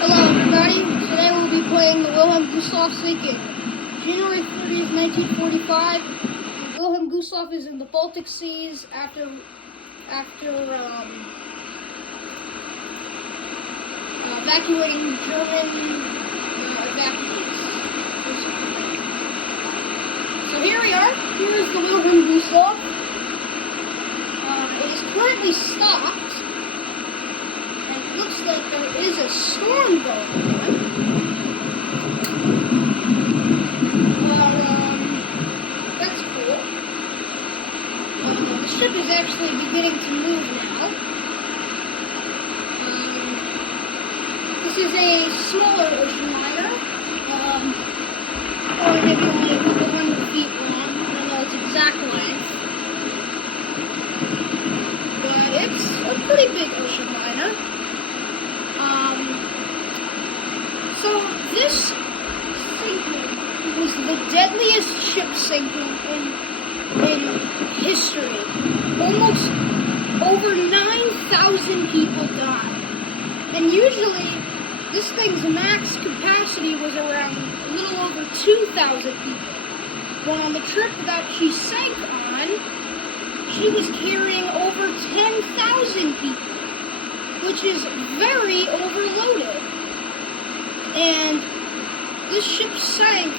Hello everybody, today we'll be playing the Wilhelm Gustloff Sinking. January 30th, 1945, Wilhelm Gustloff is in the Baltic Seas after evacuating German evacuees. So here we are, here's the Wilhelm Gustloff. It is currently stopped. Looks like there is a storm going on. Well, that's cool. The ship is actually beginning to move now. This is a smaller ocean liner, or maybe only a couple hundred feet long. I don't know its exact length. But it's a pretty big ocean liner. So this sinking was the deadliest ship sinking in history. Almost over 9,000 people died. And usually this thing's max capacity was around a little over 2,000 people. But on the trip that she sank on, she was carrying over 10,000 people, which is very overloaded. And this ship sank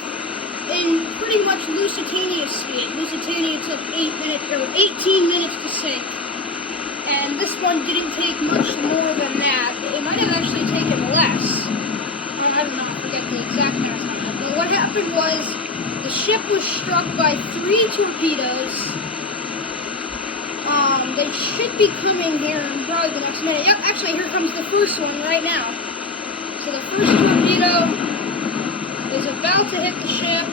in pretty much Lusitania speed. Lusitania took 18 minutes to sink. And this one didn't take much more than that. It might have actually taken less. I don't know, I forget the exact amount of time. But what happened was, the ship was struck by 3 torpedoes. They should be coming here in probably the next minute. Yep, actually, here comes the first one right now. So the first torpedo is about to hit the ship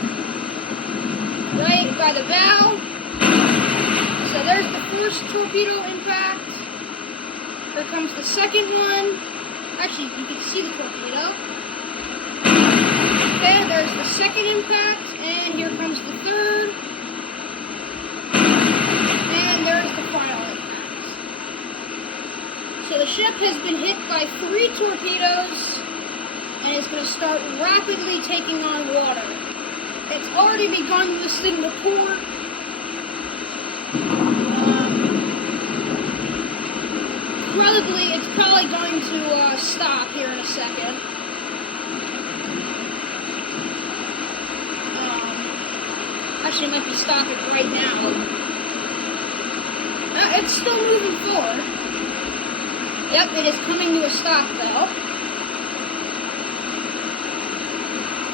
right by the bow. So there's the first torpedo impact. Here comes the second one. Actually, you can see the torpedo. Okay, there's the second impact, and here comes the third. And there's the final impact. So the ship has been hit by 3 torpedoes, and it's going to start rapidly taking on water. It's already begun listing the port. It's probably going to stop here in a second. Actually, it might be stopping right now. It's still moving forward. Yep, it is coming to a stop though.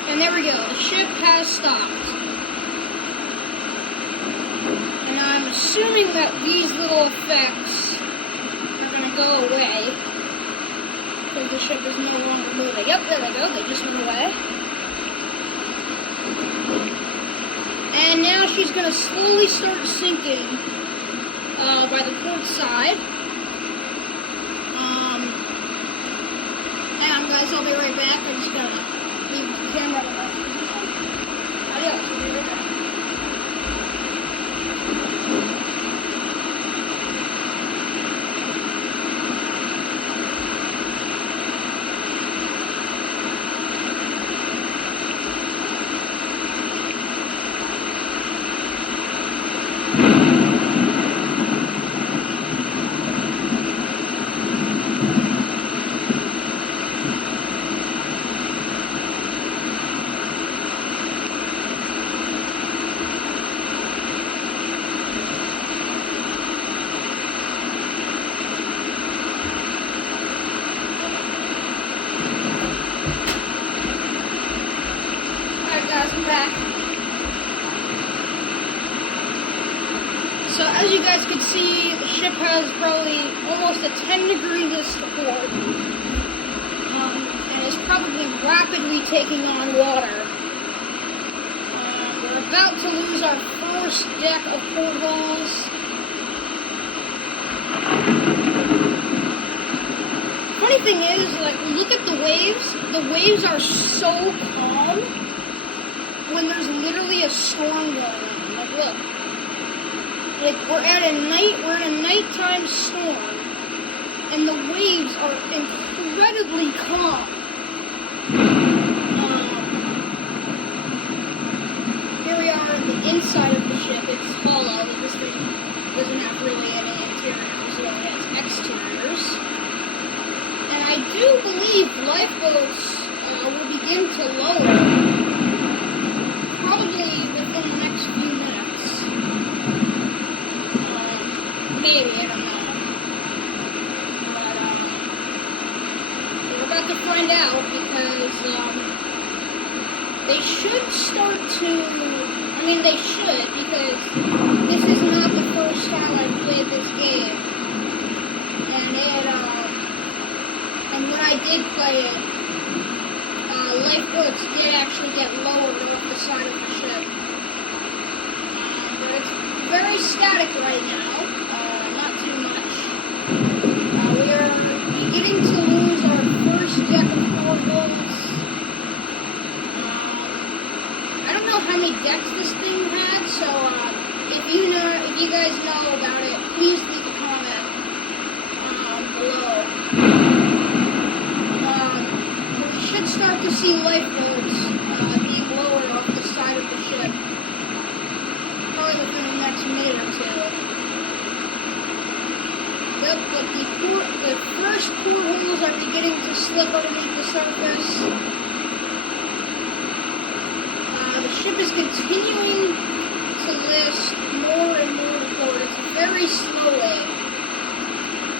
And there we go, the ship has stopped. And I'm assuming that these little effects are going to go away, because the ship is no longer moving. Yep, there they go, they just went away. And now she's going to slowly start sinking by the port side. Hang on guys, I'll be right back. I'm just going to leave the camera on. Adios, I'll be right back. I'm back. So as you guys can see, the ship has probably almost a 10-degree list to port, and is probably rapidly taking on water. We're about to lose our first deck of portholes. Funny thing is, like, look at the waves. The waves are so calm when there's literally a storm going on. Like, look. Like, we're in a nighttime storm, and the waves are incredibly calm. inside of the ship. It's hollow. This thing doesn't have really any interiors. It only has exteriors. And I do believe lifeboats will begin to lower probably within the next few minutes. Maybe, I don't know. But we're about to find out because they should start to, I mean they should, because this is not the first time I've played this game. And when I did play it, lifeboats did actually get lowered off the side of the ship. But it's very static right now, not too much. We are beginning to lose our first deck of portholes. I don't know how many decks this thing had, so if you guys know about it, please leave a comment below. Should start to see lifeboats being lowered off the side of the ship, probably within the next minute or two. Yep, but the first portholes are beginning to slip underneath the surface. The ship is continuing to list more and more to port. It's very slowly,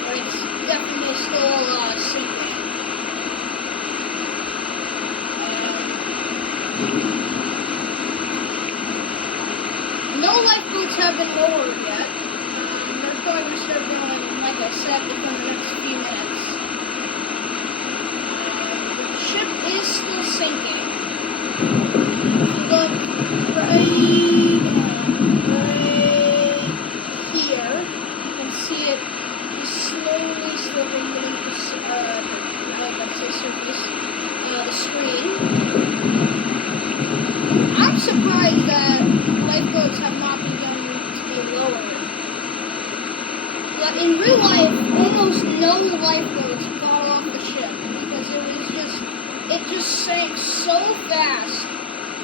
but it's definitely still sinking. No lifeboats have been lowered yet. They're probably going to start going, like I said, within the next few minutes. The ship is still sinking. Look right here. You can see it just slowly slipping beneath the screen. I'm surprised that lifeboats have not begun to be lowered. But in real life, almost no lifeboats got off the ship because it just sank so fast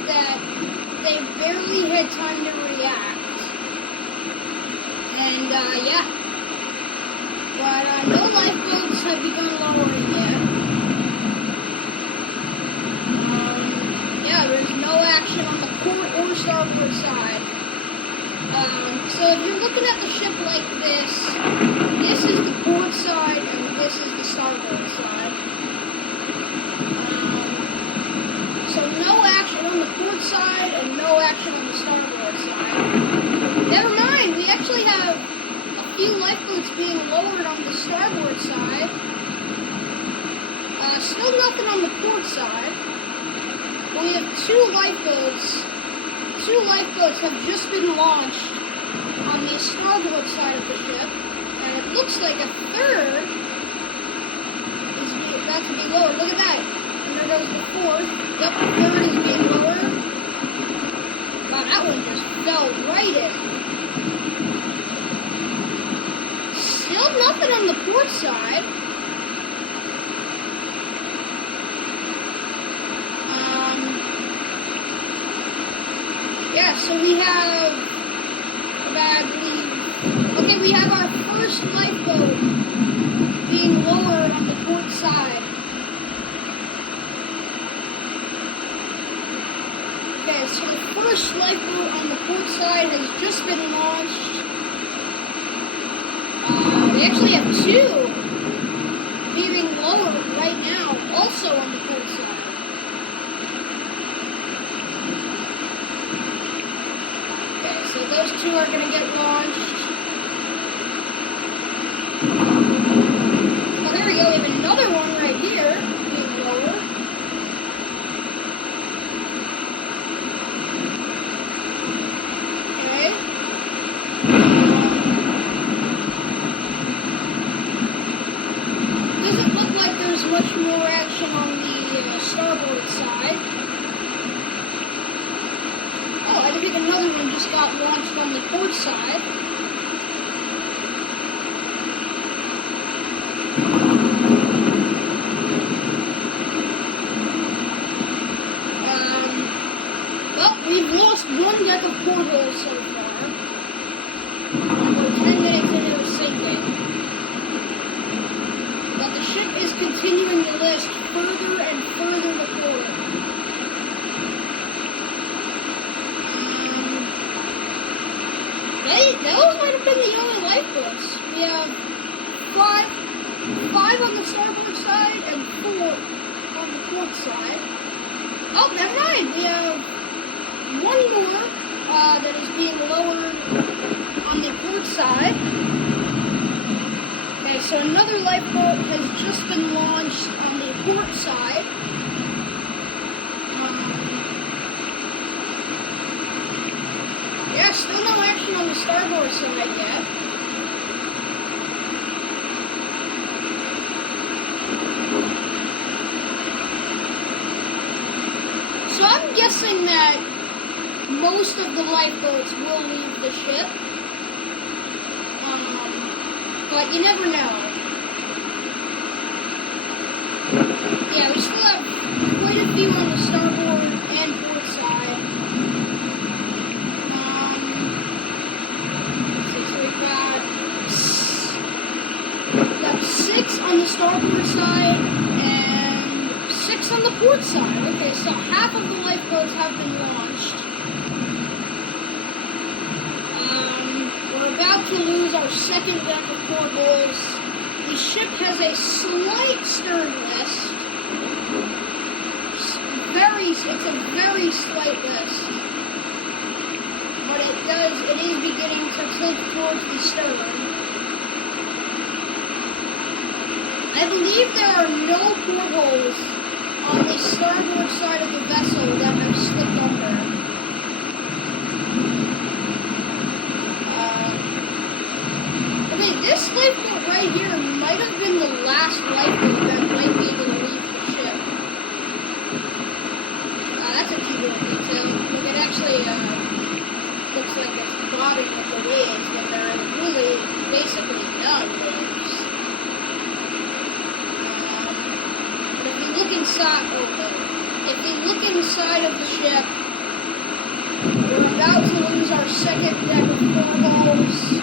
that they barely had time to react. And yeah. But no lifeboats have begun lowering yet. Yeah, there's no action on the port or starboard side. So if you're looking at the ship like this is the port side and this is the starboard side. So no action on the port side and no action on the starboard side. Never mind, we actually have a few lifeboats being lowered on the starboard side. Still nothing on the port side. We have two lifeboats. Two lifeboats have just been launched on the starboard side of the ship, and it looks like a third is about to be lowered. Look at that. And there goes the fourth. Yep, the third is being lowered. Wow, that one just fell right in. Still nothing on the port side. Yeah, so we have we have our first lifeboat being lowered on the port side. Okay, so the first lifeboat on the port side has just been launched. We actually have two being lowered right now, also on the port side. So those two are going to get launched. Oh, there we go. We have another one right here being lowered. Okay. Doesn't look like there's much more action on the starboard side. Oh, I think another one just got launched on the port side. Well, we've lost one deck of portholes so far. We're 10 minutes into sinking. But the ship is continuing to list further and further to port. Those might have been the only lifeboats. We have five on the starboard side and 4 on the port side. Oh, never mind. We have one more that is being lowered on the port side. Okay, so another lifeboat has just been launched on the port side. Yeah, still no action on the starboard side yet. So I'm guessing that most of the lifeboats will leave the ship. But you never know. Yeah, we still have quite a few on the starboard and port side. So we've got 6 on the starboard side and 6 on the port side. Okay, so half of the lifeboats have been launched. We're about to lose our second deck of portholes. The ship has a slight stern list. It's a very slight list. But it is beginning to tilt towards the stern. I believe there are no portholes on the starboard side of the vessel that have slipped under. This lifeboat right here might have been the last lifeboat that might be able to leave the ship. That's a cute little detail. Look, it actually looks like it's bobbing with the waves, but there are really basically no waves. But if you look inside of the ship, we're about to lose our second deck of portholes.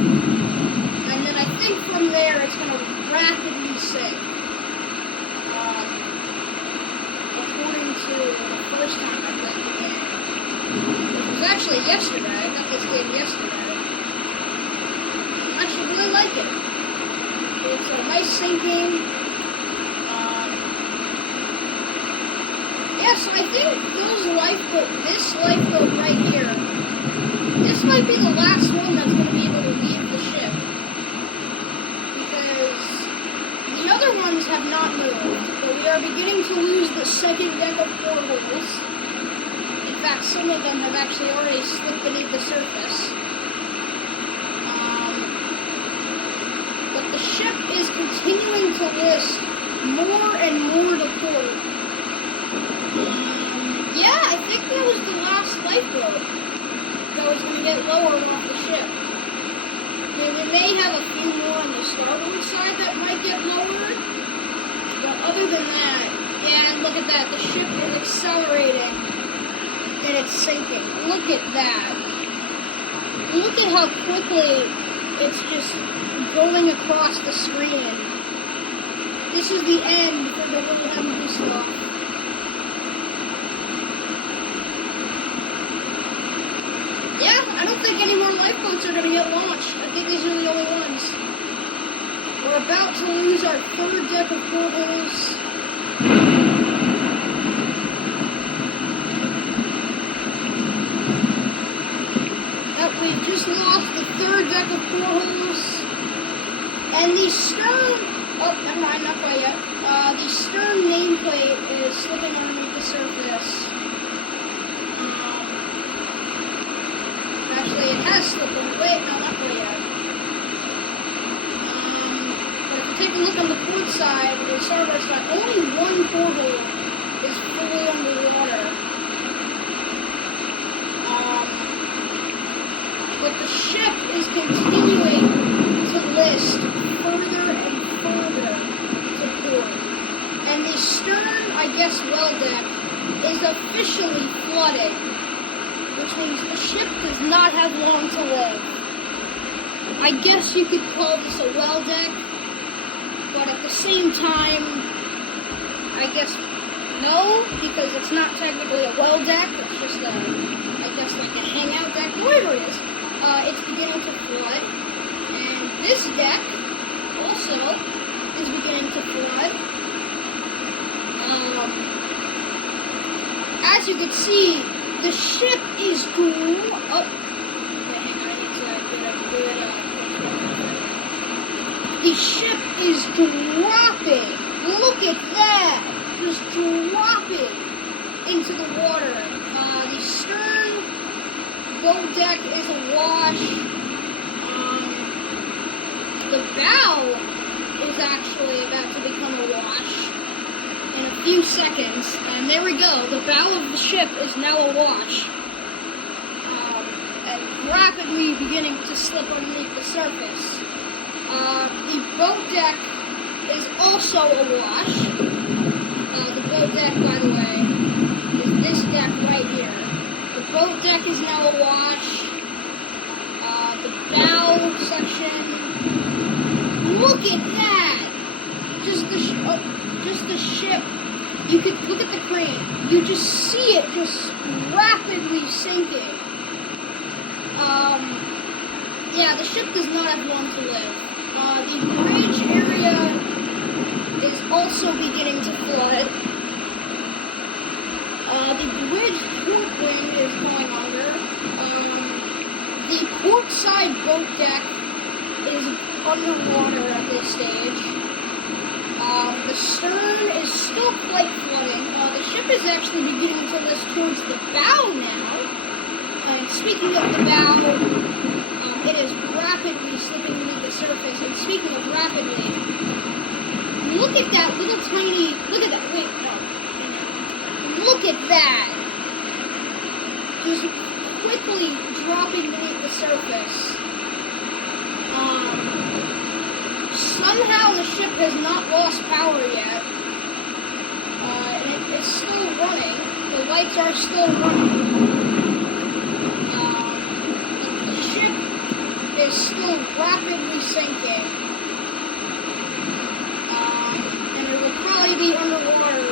And then I think from there it's going to rapidly sink. According to the first time I played the game. Which was actually yesterday. I got this game yesterday. I actually really like it. It's a nice sinking. Yeah, so I think this lifeboat right here, this might be the last one that's going to be able to leave the ship. The other ones have not moved, but we are beginning to lose the second deck of portholes. In fact, some of them have actually already slipped beneath the surface. But the ship is continuing to list more and more to port. Yeah, I think that was the last lifeboat that was going to get lowered off the ship. We may have a few more on the starboard side that might get lowered, but other than that, yeah, and look at that, the ship is accelerating and it's sinking. Look at that. Look at how quickly it's just going across the screen. This is the end for the Wilhelm Gustloff. Yeah, I don't think any more lifeboats are going to get launched. I think these are the only ones. We're about to lose our third deck of portholes. Yep, we've just lost the third deck of portholes. And the stern... Oh, never mind, not quite yet. The stern nameplate is slipping underneath the surface. Actually, it has slipped in. Wait, no, not quite yet. But if you take a look on the port side, or the starboard side, only one porthole is fully underwater. But the ship is continuing to list further and further to port. And the stern, I guess, well deck is officially flooding. which means the ship does not have long to live. I guess you could call this a well deck, but at the same time, I guess no, because it's not technically a well deck. It's just I guess like a hangout deck, whatever it is. It's beginning to flood, and this deck also is beginning to flood. As you can see, the ship is the ship is dropping. Look at that! Just dropping into the water. The stern boat deck is awash. The bow is actually about to become awash in a few seconds. And there we go. The bow of the ship is now awash. And rapidly beginning to slip underneath the surface. The boat deck is also awash. The boat deck, by the way, is this deck right here. The boat deck is now awash. The bow section. Look at that! Just the ship. You could look at the crane. You just see it just rapidly sinking. Yeah, the ship does not have long to live. The bridge area is also beginning to flood. The bridge port wing is going under. The port side boat deck is underwater at this stage. The stern is still quite flooding. The ship is actually beginning to list towards the bow now. And speaking of the bow, it is rapidly slipping beneath the surface. And speaking of rapidly, look at that little tiny, look at that, wait, no. Look at that. Just quickly dropping beneath the surface. Somehow the ship has not lost power yet. And it is still running. The lights are still running. The ship is still rapidly sinking. And it will probably be underwater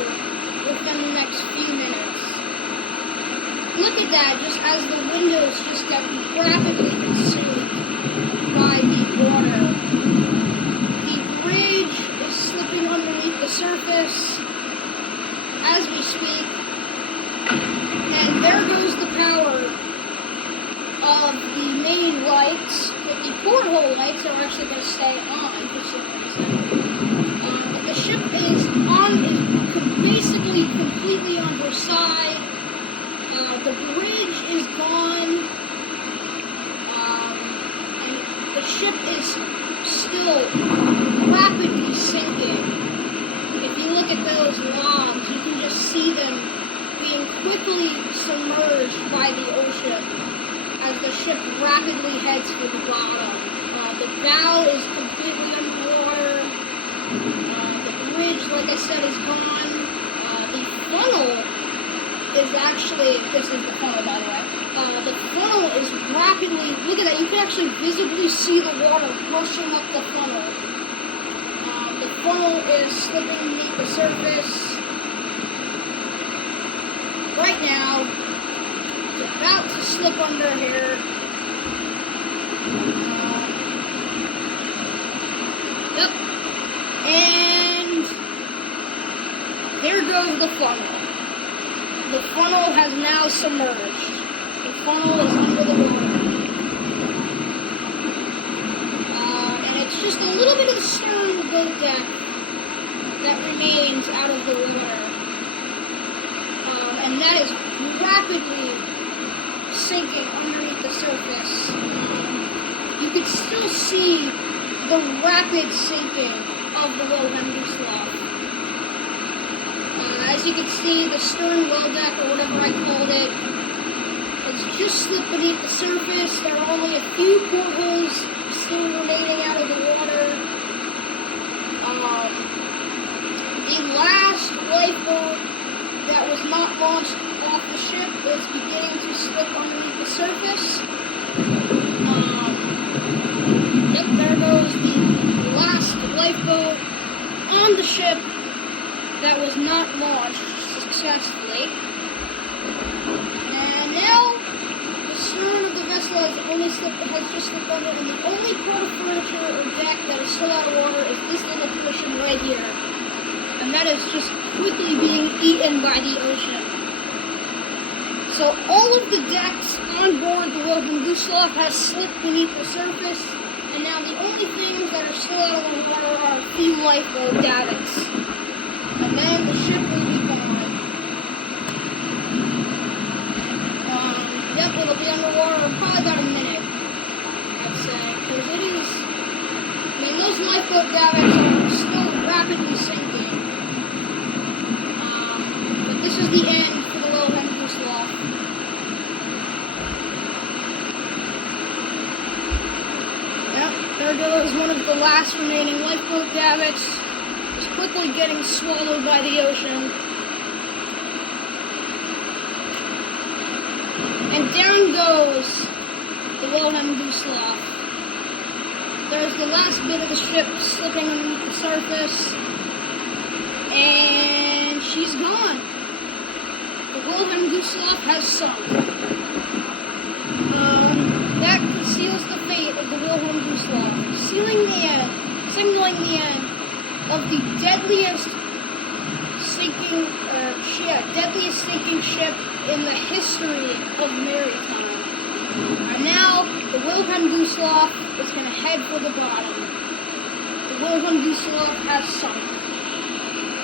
within the next few minutes. Look at that, just as the windows just got rapidly consumed by the water. The bridge is slipping underneath the surface as we speak. And there goes the power of the main lights. But the porthole lights are actually going to stay on for some reason. The ship is basically completely on her side. The bridge is gone. And the ship is still rapidly sinking. If you look at those logs, you can just see them being quickly submerged by the ocean as the ship rapidly heads for the bottom. The bow is completely underwater. The bridge, like I said, is gone. The funnel is actually, this is the funnel, by the way. The funnel is rapidly, look at that, you can actually visibly see the water rushing up the funnel. The funnel is slipping beneath the surface. Right now, it's about to slip under here. Yep. And there goes the funnel. The funnel has now submerged. The funnel is under the water. And it's just a little bit of the stern of the boat deck that remains out of the water. And that is rapidly sinking underneath the surface. You can still see the rapid sinking of the Wilhelm Gustloff. As you can see, the stern well deck, or whatever I called it, has just slipped beneath the surface. There are only a few portholes still remaining out of the water. The last lifeboat that was not launched off the ship is beginning to slip underneath the surface. Yep, there goes the last lifeboat on the ship that was not launched successfully. And now the stern of the vessel has just slipped under, and the only part of furniture or deck that is still out of water is this little portion right here. And that is just quickly being eaten by the ocean. So all of the decks on board the Wilhelm Gustloff has slipped beneath the surface, and now the only things that are still out of the water are a few lifeboat davits. And then the ship will be gone. Yep, it'll be underwater in probably about a minute, I'd say, because it is, I mean, those lifeboat davits are still rapidly sinking. But this is the end for the Wilhelm Gustloff. Yep, there goes one of the last remaining lifeboat davits. It's quickly getting swallowed by the ocean. And down goes the Wilhelm Gustloff. There's the last bit of the ship slipping underneath the surface. And she's gone. The Wilhelm Gustloff has sunk. That seals the fate of the Wilhelm Gustloff, signaling the end of the deadliest sinking ship in the history of maritime. And now the Wilhelm Gustloff is going to head for the bottom. The Wilhelm Gustloff has sunk.